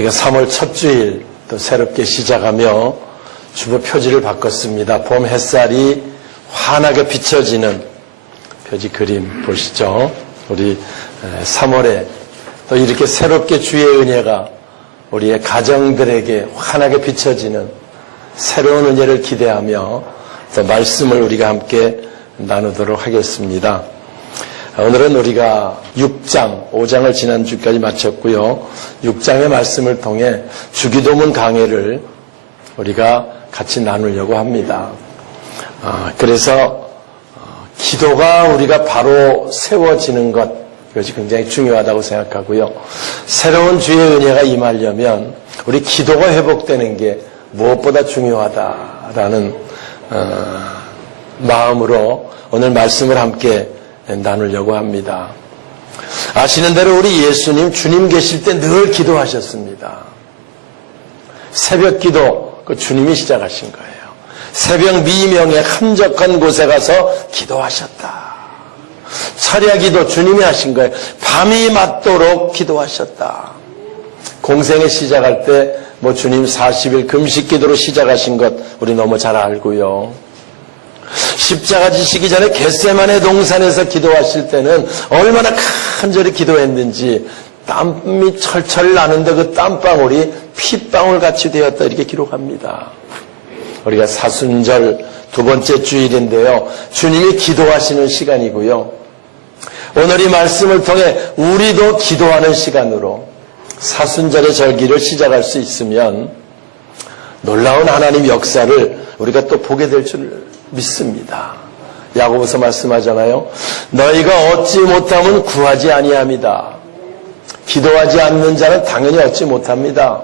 우리가 3월 첫 주일 또 새롭게 시작하며 주보 표지를 바꿨습니다. 봄 햇살이 환하게 비춰지는 표지 그림 보시죠. 우리 3월에 또 이렇게 새롭게 주의 은혜가 우리의 가정들에게 환하게 비춰지는 새로운 은혜를 기대하며 또 말씀을 우리가 함께 나누도록 하겠습니다. 오늘은 우리가 6장, 5장을 지난주까지 마쳤고요. 6장의 말씀을 통해 주기도문 강해를 우리가 같이 나누려고 합니다. 그래서 기도가 우리가 바로 세워지는 것, 이것이 굉장히 중요하다고 생각하고요. 새로운 주의 은혜가 임하려면 우리 기도가 회복되는 게 무엇보다 중요하다라는 마음으로 오늘 말씀을 함께 나누려고 합니다. 아시는 대로 우리 예수님 주님 계실 때 늘 기도하셨습니다. 새벽 기도 그 주님이 시작하신 거예요. 새벽 미명에 한적한 곳에 가서 기도하셨다. 철야 기도 주님이 하신 거예요. 밤이 맞도록 기도하셨다. 공생에 시작할 때 뭐 주님 40일 금식 기도로 시작하신 것 우리 너무 잘 알고요. 십자가 지시기 전에 겟세마네 동산에서 기도하실 때는 얼마나 간절히 기도했는지 땀이 철철 나는데 그 땀방울이 핏방울 같이 되었다 이렇게 기록합니다. 우리가 사순절 두 번째 주일인데요. 주님이 기도하시는 시간이고요. 오늘 이 말씀을 통해 우리도 기도하는 시간으로 사순절의 절기를 시작할 수 있으면 놀라운 하나님 역사를 우리가 또 보게 될 줄 믿습니다. 야고보서 말씀하잖아요. 너희가 얻지 못하면 구하지 아니함이다. 기도하지 않는 자는 당연히 얻지 못합니다.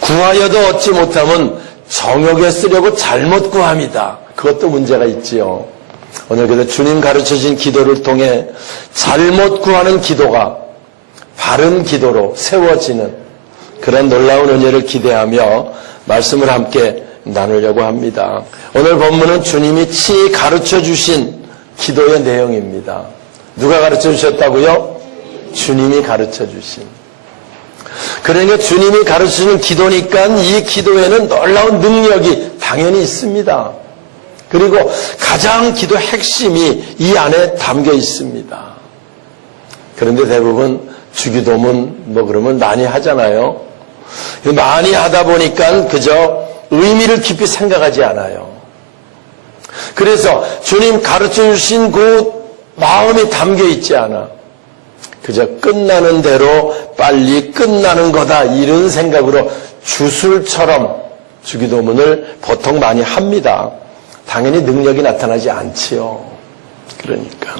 구하여도 얻지 못하면 정욕에 쓰려고 잘못 구합니다. 그것도 문제가 있지요. 오늘 그래서 주님 가르쳐주신 기도를 통해 잘못 구하는 기도가 바른 기도로 세워지는 그런 놀라운 은혜를 기대하며 말씀을 함께 나누려고 합니다. 오늘 본문은 주님이 친히 가르쳐주신 기도의 내용입니다. 누가 가르쳐주셨다고요? 주님이 가르쳐주신. 그러니까 주님이 가르쳐주는 기도니까 이 기도에는 놀라운 능력이 당연히 있습니다. 그리고 가장 기도 핵심이 이 안에 담겨 있습니다. 그런데 대부분 주기도문 뭐 그러면 많이 하잖아요. 많이 하다 보니까 그저 의미를 깊이 생각하지 않아요. 그래서 주님 가르쳐주신 그 마음이 담겨 있지 않아. 그저 끝나는 대로 빨리 끝나는 거다 이런 생각으로 주술처럼 주기도문을 보통 많이 합니다. 당연히 능력이 나타나지 않지요. 그러니까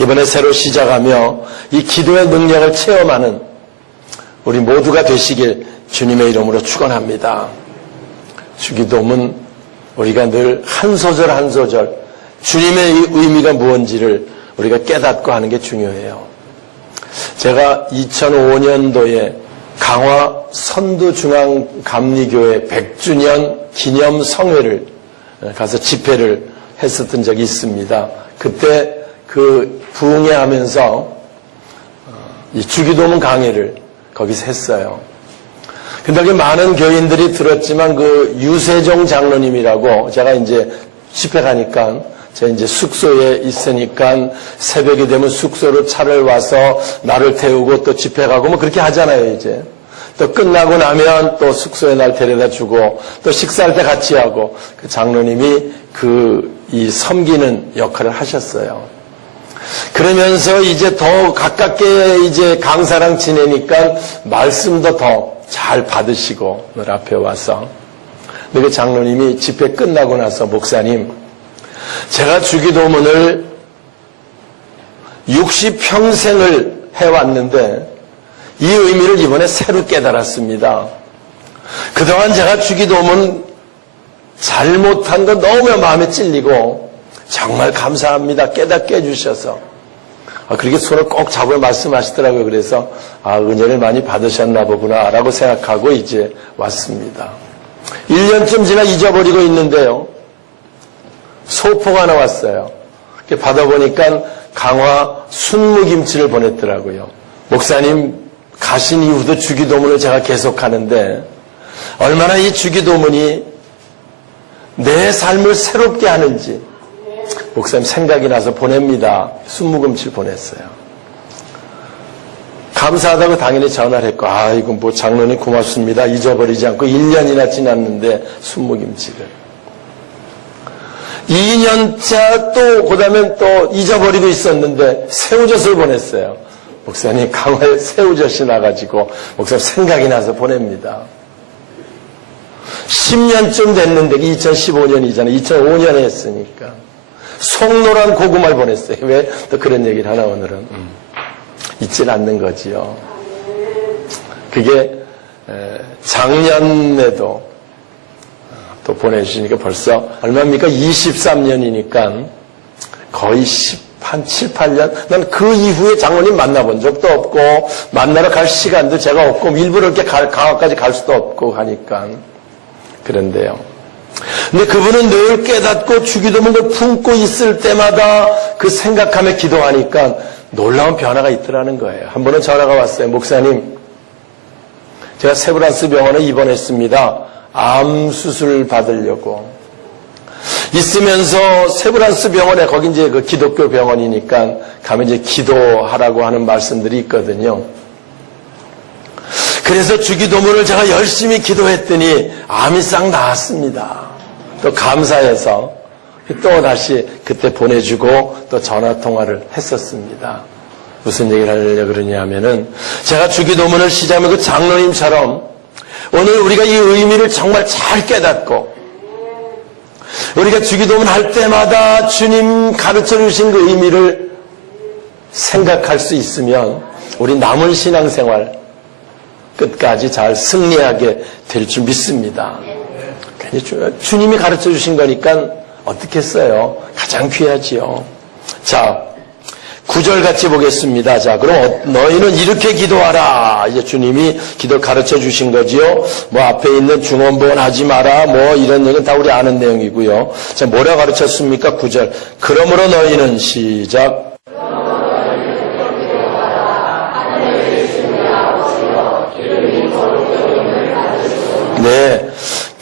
이번에 새로 시작하며 이 기도의 능력을 체험하는 우리 모두가 되시길 주님의 이름으로 축원합니다. 주기도문 우리가 늘 한 소절 한 소절 주님의 의미가 무엇인지를 우리가 깨닫고 하는 게 중요해요. 제가 2005년도에 강화 선두중앙감리교회 100주년 기념 성회를 가서 집회를 했었던 적이 있습니다. 그때 그 부흥회하면서 이 주기도문 강의를 거기서 했어요. 근데 그 많은 교인들이 들었지만 그 유세종 장로님이라고 제가 이제 집회 가니까 제가 이제 숙소에 있으니까 새벽이 되면 숙소로 차를 와서 나를 태우고 또 집회 가고 뭐 그렇게 하잖아요, 이제. 또 끝나고 나면 또 숙소에 날 데려다 주고 또 식사할 때 같이 하고 그 장로님이 이 섬기는 역할을 하셨어요. 그러면서 이제 더 가깝게 이제 강사랑 지내니까 말씀도 더 잘 받으시고 늘 앞에 와서 근데 그 장로님이 집회 끝나고 나서 목사님 제가 주기도문을 60평생을 해왔는데 이 의미를 이번에 새로 깨달았습니다. 그동안 제가 주기도문 잘못한 거 너무 마음에 찔리고 정말 감사합니다. 깨닫게 해주셔서 그렇게 손을 꼭 잡아 말씀하시더라고요. 그래서 은혜를 많이 받으셨나 보구나 라고 생각하고 이제 왔습니다. 1년쯤 지나 잊어버리고 있는데요. 소포가 하나 왔어요. 받아보니까 강화 순무김치를 보냈더라고요. 목사님 가신 이후도 주기도문을 제가 계속하는데 얼마나 이 주기도문이 내 삶을 새롭게 하는지 목사님 생각이 나서 보냅니다. 순무금칠 보냈어요. 감사하다고 당연히 전화를 했고 아이고 뭐 장로님 고맙습니다. 잊어버리지 않고 1년이나 지났는데 순무김치를 2년차 또 그다음에 또 잊어버리고 있었는데 새우젓을 보냈어요. 목사님 강화에 새우젓이 나가지고 목사님 생각이 나서 보냅니다. 10년쯤 됐는데 2015년이잖아요. 2005년에 했으니까 송노란 고구마를 보냈어요. 왜 또 그런 얘기를 하나 오늘은 잊질 않는 거지요. 그게 작년에도 또 보내주시니까 벌써 얼마입니까? 23년이니까 거의 한 7, 8년? 난 그 이후에 장로님 만나본 적도 없고 만나러 갈 시간도 제가 없고 일부러 이렇게 강화까지 갈 수도 없고 하니까 그런데요. 근데 그분은 늘 깨닫고 주기도문을 품고 있을 때마다 그 생각하며 기도하니까 놀라운 변화가 있더라는 거예요. 한 번은 전화가 왔어요. 목사님, 제가 세브란스 병원에 입원했습니다. 암 수술 받으려고. 있으면서 세브란스 병원에 거기 이제 그 기독교 병원이니까 가면 이제 기도하라고 하는 말씀들이 있거든요. 그래서 주기도문을 제가 열심히 기도했더니 암이 싹 나았습니다. 또 감사해서 또 다시 그때 보내주고 또 전화통화를 했었습니다. 무슨 얘기를 하려고 그러냐면은 제가 주기도문을 시작하면 그 장로님처럼 오늘 우리가 이 의미를 정말 잘 깨닫고 우리가 주기도문 할 때마다 주님 가르쳐 주신 그 의미를 생각할 수 있으면 우리 남은 신앙생활 끝까지 잘 승리하게 될 줄 믿습니다. 주님이 가르쳐 주신 거니까 어떻게 했어요? 가장 귀하지요. 자, 9절 같이 보겠습니다. 자, 그럼 너희는 이렇게 기도하라. 이제 주님이 기도 가르쳐 주신 거지요. 뭐 앞에 있는 중언부언 하지 마라. 뭐 이런 얘기는 다 우리 아는 내용이고요. 자, 뭐라 가르쳤습니까? 9절. 그러므로 너희는 시작. 네.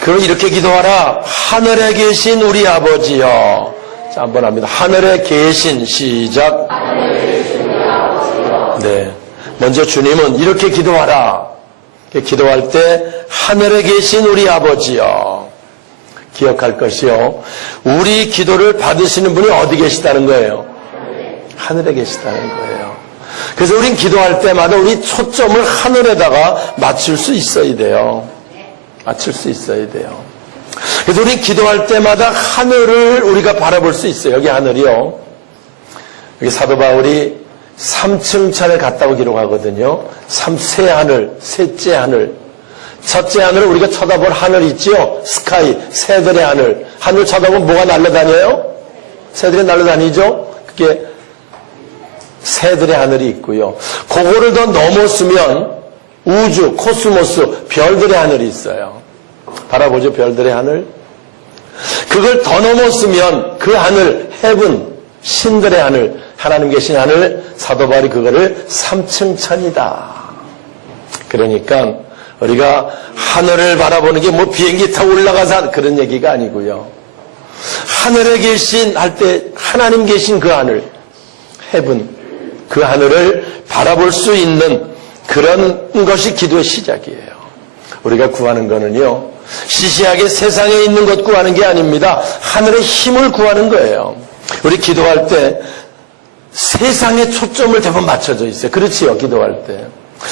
그럼 이렇게 기도하라. 하늘에 계신 우리 아버지여. 자, 한번 합니다. 하늘에 계신 시작. 네. 먼저 주님은 이렇게 기도하라. 기도할 때 하늘에 계신 우리 아버지여. 기억할 것이요. 우리 기도를 받으시는 분이 어디 계시다는 거예요? 하늘에 계시다는 거예요. 그래서 우린 기도할 때마다 우리 초점을 하늘에다가 맞출 수 있어야 돼요. 맞출 수 있어야 돼요. 그래서 우리 기도할 때마다 하늘을 우리가 바라볼 수 있어요. 여기 하늘이요. 여기 사도 바울이 3층 차를 갔다고 기록하거든요. 세 하늘, 셋째 하늘. 첫째 하늘은 우리가 쳐다볼 하늘 있지요. 스카이, 새들의 하늘. 하늘 쳐다보면 뭐가 날아다녀요? 새들이 날아다니죠. 그게 새들의 하늘이 있고요. 그거를 더 넘었으면 우주, 코스모스, 별들의 하늘이 있어요. 바라보죠, 별들의 하늘. 그걸 더 넘었으면 그 하늘, 헤븐, 신들의 하늘, 하나님 계신 하늘, 사도 바울이 그거를 3층 천이다. 그러니까 우리가 하늘을 바라보는 게 뭐 비행기 타고 올라가서 그런 얘기가 아니고요. 하늘에 계신 할 때 하나님 계신 그 하늘, 헤븐, 그 하늘을 바라볼 수 있는 그런 것이 기도의 시작이에요. 우리가 구하는 거는요, 시시하게 세상에 있는 것 구하는 게 아닙니다. 하늘의 힘을 구하는 거예요. 우리 기도할 때 세상에 초점을 대부분 맞춰져 있어요. 그렇지요, 기도할 때.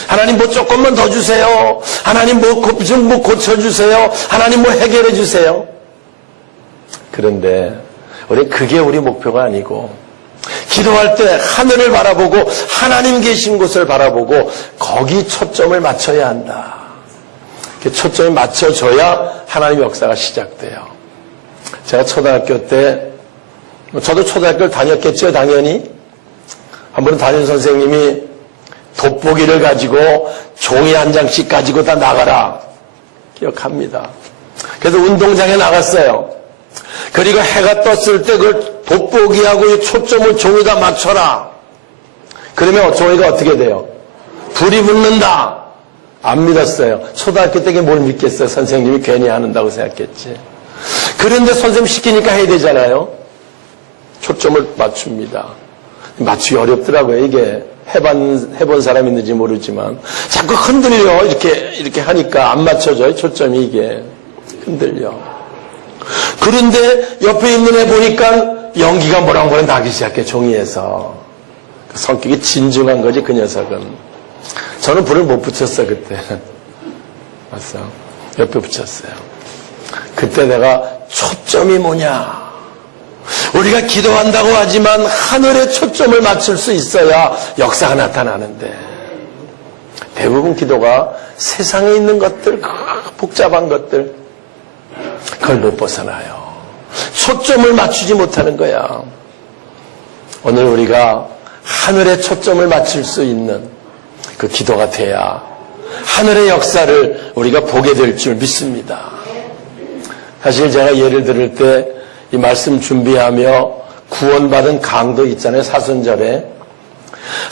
하나님 뭐 조금만 더 주세요. 하나님 좀 고쳐주세요. 하나님 뭐 해결해 주세요. 그런데 우리 그게 우리 목표가 아니고 기도할 때 하늘을 바라보고 하나님 계신 곳을 바라보고 거기 초점을 맞춰야 한다. 초점이 맞춰져야 하나님의 역사가 시작돼요. 제가 초등학교 때, 저도 초등학교를 다녔겠죠, 당연히. 한 번은 담임 선생님이 돋보기를 가지고 종이 한 장씩 가지고 다 나가라. 기억합니다. 그래서 운동장에 나갔어요. 그리고 해가 떴을 때 그 돋보기하고 이 초점을 종이다 맞춰라. 그러면 종이가 어떻게 돼요? 불이 붙는다. 안 믿었어요. 초등학교 때 뭘 믿겠어요. 선생님이 괜히 한다고 생각했지. 그런데 선생님 시키니까 해야 되잖아요. 초점을 맞춥니다. 맞추기 어렵더라고요. 이게 해본 사람 있는지 모르지만 자꾸 흔들려. 이렇게 하니까 안 맞춰져요. 초점이 이게 흔들려. 그런데 옆에 있는 애 보니까 연기가 모락모락 나기 시작해. 종이에서. 성격이 진중한 거지 그 녀석은. 저는 불을 못 붙였어 그때. 봤어? 옆에 붙였어요. 그때 내가 초점이 뭐냐. 우리가 기도한다고 하지만 하늘에 초점을 맞출 수 있어야 역사가 나타나는데 대부분 기도가 세상에 있는 것들, 복잡한 것들 그걸 못 벗어나요. 초점을 맞추지 못하는 거야. 오늘 우리가 하늘에 초점을 맞출 수 있는 그 기도가 돼야 하늘의 역사를 우리가 보게 될 줄 믿습니다. 사실 제가 예를 들을 때 이 말씀 준비하며 구원받은 강도 있잖아요. 사순절에.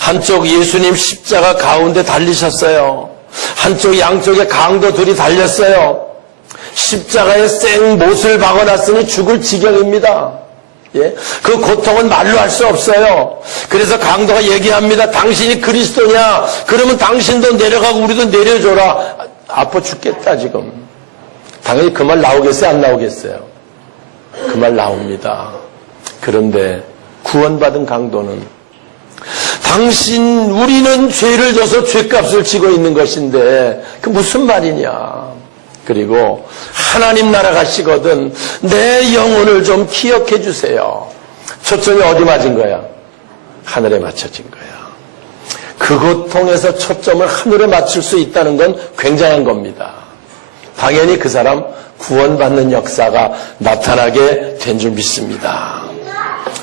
한쪽 예수님 십자가 가운데 달리셨어요. 한쪽 양쪽에 강도 둘이 달렸어요. 십자가에 생못을 박아놨으니 죽을 지경입니다. 예? 그 고통은 말로 할 수 없어요. 그래서 강도가 얘기합니다. 당신이 그리스도냐? 그러면 당신도 내려가고 우리도 내려줘라. 아파 죽겠다 지금. 당연히 그 말 나오겠어요? 안 나오겠어요? 그 말 나옵니다. 그런데 구원받은 강도는 우리는 죄를 져서 죄값을 지고 있는 것인데 그 무슨 말이냐. 그리고 하나님 나라 가시거든 내 영혼을 좀 기억해 주세요. 초점이 어디 맞은 거야? 하늘에 맞춰진 거야. 그 고통에서 초점을 하늘에 맞출 수 있다는 건 굉장한 겁니다. 당연히 그 사람 구원받는 역사가 나타나게 된 줄 믿습니다.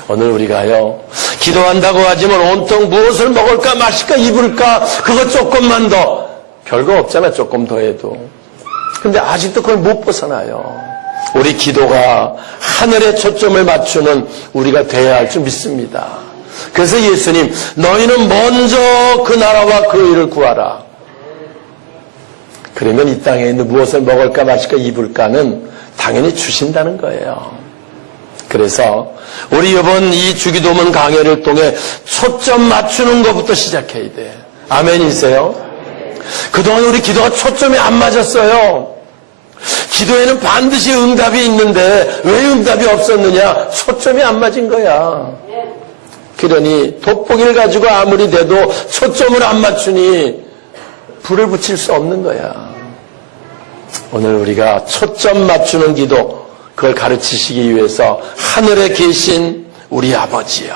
오늘 우리가요 기도한다고 하지만 온통 무엇을 먹을까 마실까 입을까 그거 조금만 더 별거 없잖아. 조금 더 해도. 근데 아직도 그걸 못 벗어나요. 우리 기도가 하늘에 초점을 맞추는 우리가 돼야 할 줄 믿습니다. 그래서 예수님 너희는 먼저 그 나라와 그 의를 구하라. 그러면 이 땅에 있는 무엇을 먹을까 마실까 입을까는 당연히 주신다는 거예요. 그래서 우리 이번 이 주기도문 강해를 통해 초점 맞추는 것부터 시작해야 돼. 아멘이세요? 그동안 우리 기도가 초점이 안 맞았어요. 기도에는 반드시 응답이 있는데 왜 응답이 없었느냐? 초점이 안 맞은 거야. 그러니 돋보기를 가지고 아무리 돼도 초점을 안 맞추니 불을 붙일 수 없는 거야. 오늘 우리가 초점 맞추는 기도 그걸 가르치시기 위해서 하늘에 계신 우리 아버지요.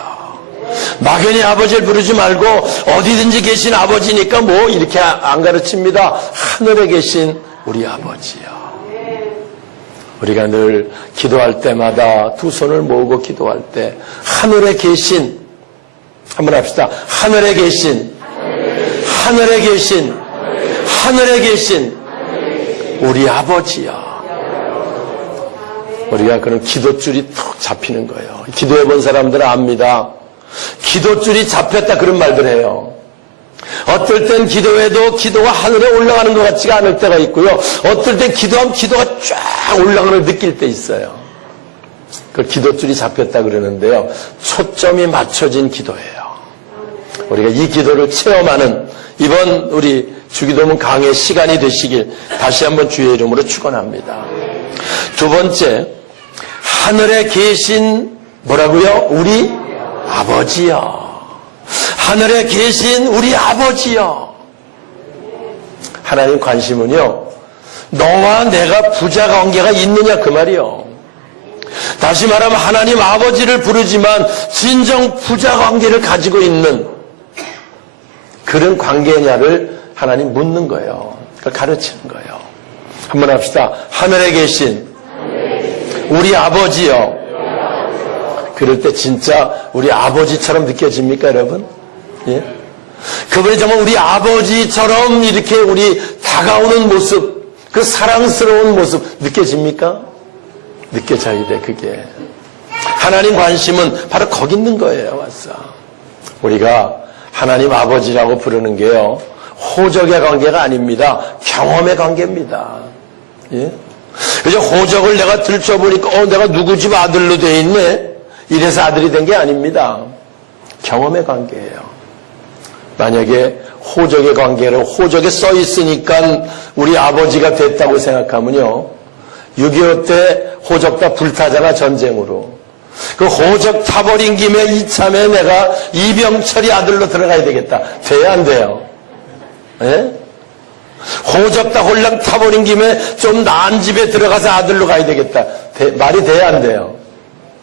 막연히 아버지를 부르지 말고 어디든지 계신 아버지니까 뭐 이렇게 안 가르칩니다. 하늘에 계신 우리 아버지요. 우리가 늘 기도할 때마다 두 손을 모으고 기도할 때 하늘에 계신 한번 합시다. 하늘에 계신 하늘에 계신 하늘에 계신 우리 아버지요. 우리가 그런 기도줄이 툭 잡히는 거예요. 기도해 본 사람들은 압니다. 기도줄이 잡혔다 그런 말들 해요. 어떨 땐 기도해도 기도가 하늘에 올라가는 것 같지가 않을 때가 있고요. 어떨 땐 기도하면 기도가 쫙 올라가는 걸 느낄 때 있어요. 그 기도줄이 잡혔다 그러는데요. 초점이 맞춰진 기도예요. 우리가 이 기도를 체험하는 이번 우리 주기도문 강의 시간이 되시길 다시 한번 주의 이름으로 축원합니다. 두 번째, 하늘에 계신 뭐라고요? 우리 아버지요. 하늘에 계신 우리 아버지요. 하나님 관심은요, 너와 내가 부자 관계가 있느냐 그 말이요. 다시 말하면 하나님 아버지를 부르지만 진정 부자 관계를 가지고 있는 그런 관계냐를 하나님 묻는 거예요. 그걸 가르치는 거예요. 한번 합시다. 하늘에 계신 우리 아버지요. 그럴 때 진짜 우리 아버지처럼 느껴집니까, 여러분? 예? 그분이 정말 우리 아버지처럼 이렇게 우리 다가오는 모습, 그 사랑스러운 모습 느껴집니까? 느껴져야 돼, 그게. 하나님 관심은 바로 거기 있는 거예요, 왔어. 우리가 하나님 아버지라고 부르는 게요, 호적의 관계가 아닙니다. 경험의 관계입니다. 예? 그저 호적을 내가 들춰보니까 내가 누구 집 아들로 돼 있네. 이래서 아들이 된 게 아닙니다. 경험의 관계예요. 만약에 호적의 관계로 호적에 써 있으니까 우리 아버지가 됐다고 생각하면요. 6.25 때 호적 다 불타잖아, 전쟁으로. 그 호적 타버린 김에 이참에 내가 이병철이 아들로 들어가야 되겠다. 돼야 안 돼요? 예? 호적 다 홀랑 타버린 김에 좀 나은 집에 들어가서 아들로 가야 되겠다. 말이 돼야 안 돼요?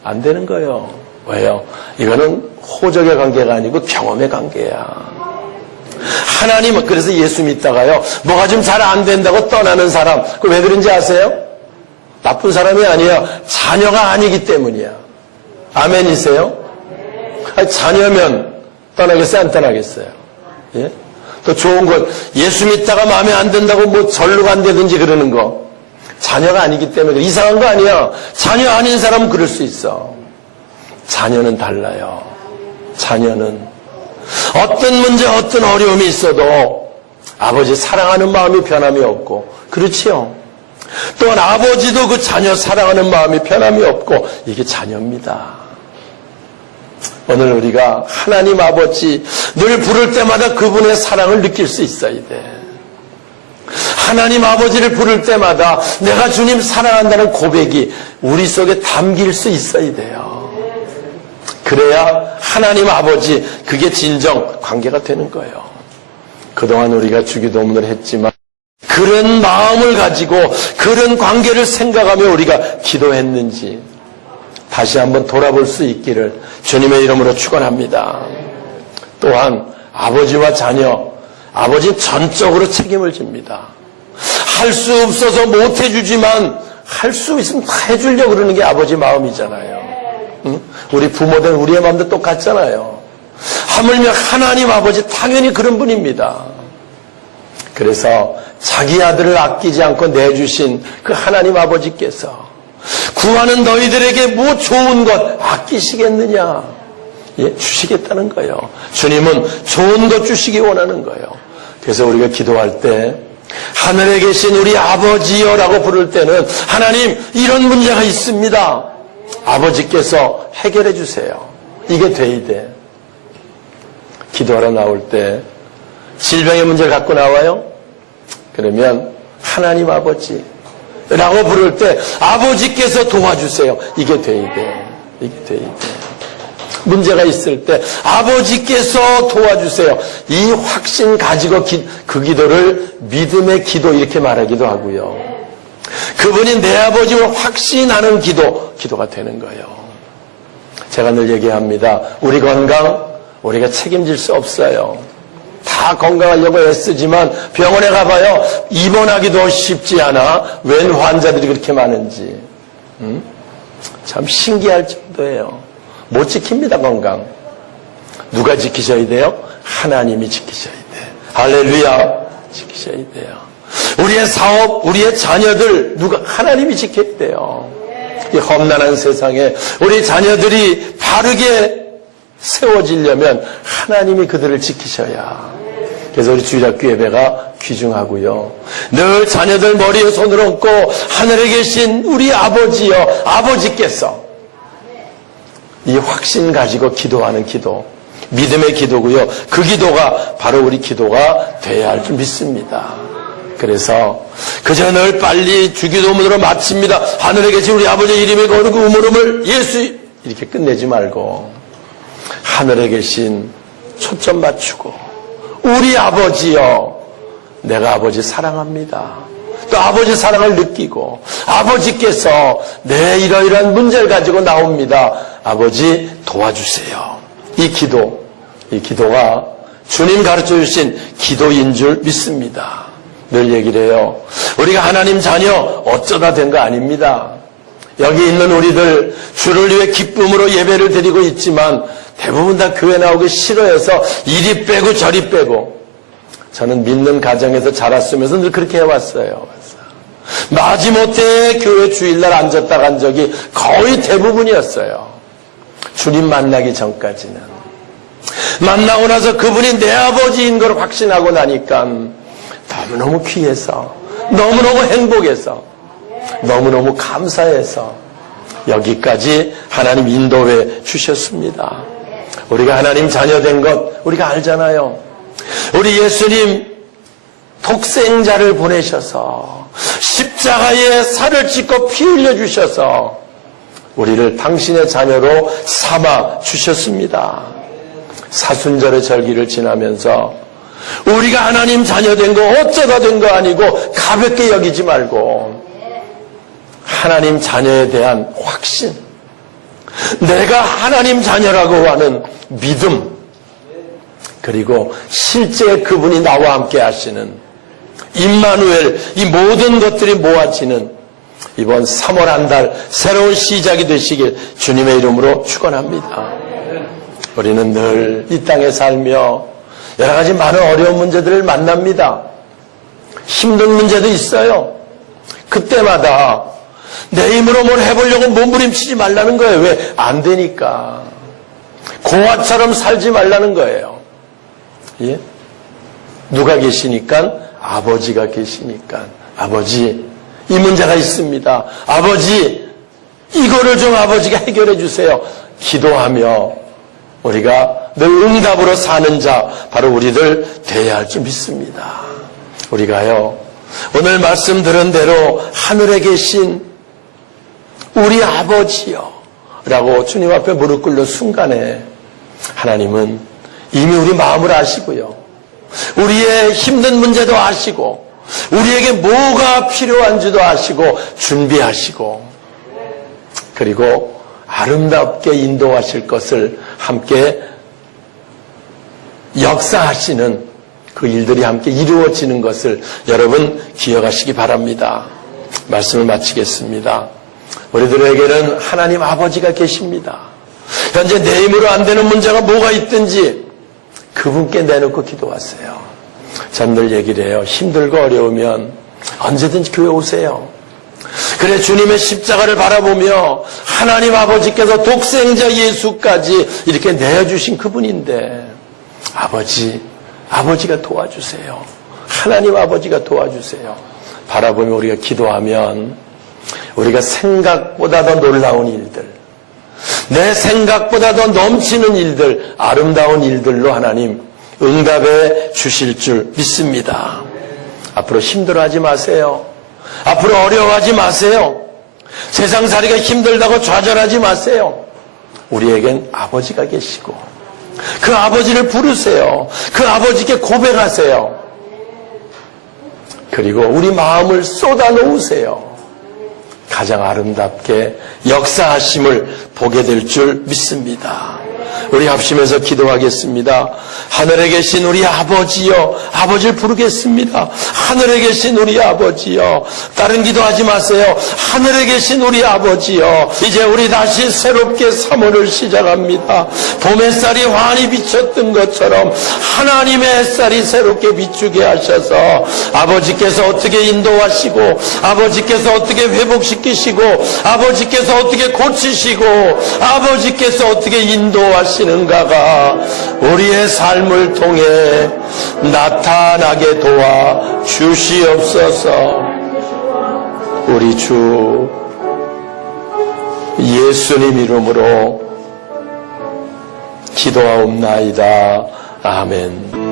안 되는 거예요. 왜요? 이거는 호적의 관계가 아니고 경험의 관계야. 하나님은 그래서 예수 믿다가요. 뭐가 좀 잘 안 된다고 떠나는 사람. 그 왜 그런지 아세요? 나쁜 사람이 아니에요. 자녀가 아니기 때문이야. 아멘이세요? 아니, 자녀면 떠나겠어요? 안 떠나겠어요? 예? 또 좋은 것, 예수 믿다가 마음에 안 든다고 뭐 절로 간다든지 그러는 거. 자녀가 아니기 때문에 이상한 거 아니야. 자녀 아닌 사람은 그럴 수 있어. 자녀는 달라요. 자녀는 어떤 문제, 어떤 어려움이 있어도 아버지 사랑하는 마음이 변함이 없고, 그렇지요? 또한 아버지도 그 자녀 사랑하는 마음이 변함이 없고, 이게 자녀입니다. 오늘 우리가 하나님 아버지 늘 부를 때마다 그분의 사랑을 느낄 수 있어야 돼. 하나님 아버지를 부를 때마다 내가 주님 사랑한다는 고백이 우리 속에 담길 수 있어야 돼요. 그래야 하나님 아버지, 그게 진정 관계가 되는 거예요. 그동안 우리가 주기도문을 했지만 그런 마음을 가지고 그런 관계를 생각하며 우리가 기도했는지 다시 한번 돌아볼 수 있기를 주님의 이름으로 축원합니다. 또한 아버지와 자녀, 아버지는 전적으로 책임을 집니다. 할 수 없어서 못 해주지만 할 수 있으면 다 해주려고 그러는 게 아버지 마음이잖아요. 응? 우리 부모들 우리의 마음도 똑같잖아요. 하물며 하나님 아버지 당연히 그런 분입니다. 그래서 자기 아들을 아끼지 않고 내주신 그 하나님 아버지께서 구하는 너희들에게 뭐 좋은 것 아끼시겠느냐? 예, 주시겠다는 거예요. 주님은 좋은 것 주시기 원하는 거예요. 그래서 우리가 기도할 때 하늘에 계신 우리 아버지여라고 부를 때는 하나님 이런 문제가 있습니다. 아버지께서 해결해 주세요. 이게 돼야 돼. 기도하러 나올 때 질병의 문제를 갖고 나와요? 그러면 하나님 아버지라고 부를 때 아버지께서 도와주세요. 이게 돼야 돼. 이게 돼야 돼. 문제가 있을 때 아버지께서 도와주세요. 이 확신 가지고 그 기도를 믿음의 기도 이렇게 말하기도 하고요. 그분이 내 아버지를 확신하는 기도가 되는 거예요. 제가 늘 얘기합니다. 우리 건강 우리가 책임질 수 없어요. 다 건강하려고 애쓰지만 병원에 가봐요. 입원하기도 쉽지 않아. 웬 환자들이 그렇게 많은지. 참 신기할 정도예요. 못 지킵니다, 건강. 누가 지키셔야 돼요? 하나님이 지키셔야 돼요. 할렐루야. 지키셔야 돼요. 우리의 사업, 우리의 자녀들, 하나님이 지켜야 돼요. 이 험난한 세상에 우리 자녀들이 바르게 세워지려면 하나님이 그들을 지키셔야. 그래서 우리 주일학교 예배가 귀중하고요. 늘 자녀들 머리에 손을 얹고 하늘에 계신 우리 아버지여, 아버지께서 이 확신 가지고 기도하는 기도, 믿음의 기도고요. 그 기도가 바로 우리 기도가 돼야 할 줄 믿습니다. 그래서 그저 늘 빨리 주기도문으로 마칩니다. 하늘에 계신 우리 아버지 이름에 거는 그 우물음을 예수 이렇게 끝내지 말고 하늘에 계신 초점 맞추고 우리 아버지여, 내가 아버지 사랑합니다. 또 아버지 사랑을 느끼고 아버지께서 내 이러이러한 문제를 가지고 나옵니다. 아버지 도와주세요. 이 기도가 주님 가르쳐 주신 기도인 줄 믿습니다. 늘 얘기를 해요. 우리가 하나님 자녀 어쩌다 된 거 아닙니다. 여기 있는 우리들 주를 위해 기쁨으로 예배를 드리고 있지만 대부분 다 교회 나오기 싫어해서 이리 빼고 저리 빼고, 저는 믿는 가정에서 자랐으면서 늘 그렇게 해왔어요. 마지못해 교회 주일날 앉았다 간 적이 거의 대부분이었어요. 주님 만나기 전까지는. 만나고 나서 그분이 내 아버지인 걸 확신하고 나니까 너무너무 귀해서, 너무너무 행복해서, 너무너무 감사해서 여기까지 하나님 인도해 주셨습니다. 우리가 하나님 자녀된 것 우리가 알잖아요. 우리 예수님 독생자를 보내셔서 십자가에 살을 찢고 피 흘려 주셔서 우리를 당신의 자녀로 삼아 주셨습니다. 사순절의 절기를 지나면서 우리가 하나님 자녀된 거 어쩌다 된 거 아니고 가볍게 여기지 말고 하나님 자녀에 대한 확신, 내가 하나님 자녀라고 하는 믿음, 그리고 실제 그분이 나와 함께 하시는 임마누엘, 이 모든 것들이 모아지는 이번 3월 한 달 새로운 시작이 되시길 주님의 이름으로 축원합니다. 우리는 늘 이 땅에 살며 여러 가지 많은 어려운 문제들을 만납니다. 힘든 문제도 있어요. 그때마다 내 힘으로 뭘 해보려고 몸부림치지 말라는 거예요. 왜? 안 되니까. 고아처럼 살지 말라는 거예요. 예? 누가 계시니까? 아버지가 계시니까. 아버지, 이 문제가 있습니다. 아버지, 이거를 좀 아버지가 해결해 주세요. 기도하며 우리가 늘 응답으로 사는 자, 바로 우리들 되어야 할 줄 믿습니다. 우리가요, 오늘 말씀 들은 대로 하늘에 계신 우리 아버지요 라고 주님 앞에 무릎 꿇는 순간에 하나님은 이미 우리 마음을 아시고요, 우리의 힘든 문제도 아시고 우리에게 뭐가 필요한지도 아시고 준비하시고, 그리고 아름답게 인도하실 것을 함께 역사하시는 그 일들이 함께 이루어지는 것을 여러분 기억하시기 바랍니다. 말씀을 마치겠습니다. 우리들에게는 하나님 아버지가 계십니다. 현재 내 힘으로 안 되는 문제가 뭐가 있든지 그분께 내놓고 기도하세요. 전 늘 얘기를 해요. 힘들고 어려우면 언제든지 교회 오세요. 그래, 주님의 십자가를 바라보며 하나님 아버지께서 독생자 예수까지 이렇게 내어주신 그분인데 아버지가 도와주세요. 하나님 아버지가 도와주세요. 바라보며 우리가 기도하면 우리가 생각보다 더 놀라운 일들, 내 생각보다 더 넘치는 일들, 아름다운 일들로 하나님 응답해 주실 줄 믿습니다. 앞으로 힘들어하지 마세요. 앞으로 어려워하지 마세요. 세상 살이가 힘들다고 좌절하지 마세요. 우리에겐 아버지가 계시고 그 아버지를 부르세요. 그 아버지께 고백하세요. 그리고 우리 마음을 쏟아 놓으세요. 가장 아름답게 역사하심을 보게 될 줄 믿습니다. 우리 합심해서 기도하겠습니다. 하늘에 계신 우리 아버지여, 아버지를 부르겠습니다. 하늘에 계신 우리 아버지여, 다른 기도하지 마세요. 하늘에 계신 우리 아버지여, 이제 우리 다시 새롭게 3월을 시작합니다. 봄 햇살이 환히 비쳤던 것처럼 하나님의 햇살이 새롭게 비추게 하셔서 아버지께서 어떻게 인도하시고, 아버지께서 어떻게 회복시키시고, 아버지께서 어떻게 고치시고, 아버지께서 어떻게 인도하시는가가 우리의 삶을 통해 나타나게 도와 주시옵소서. 우리 주 예수님 이름으로 기도하옵나이다. 아멘.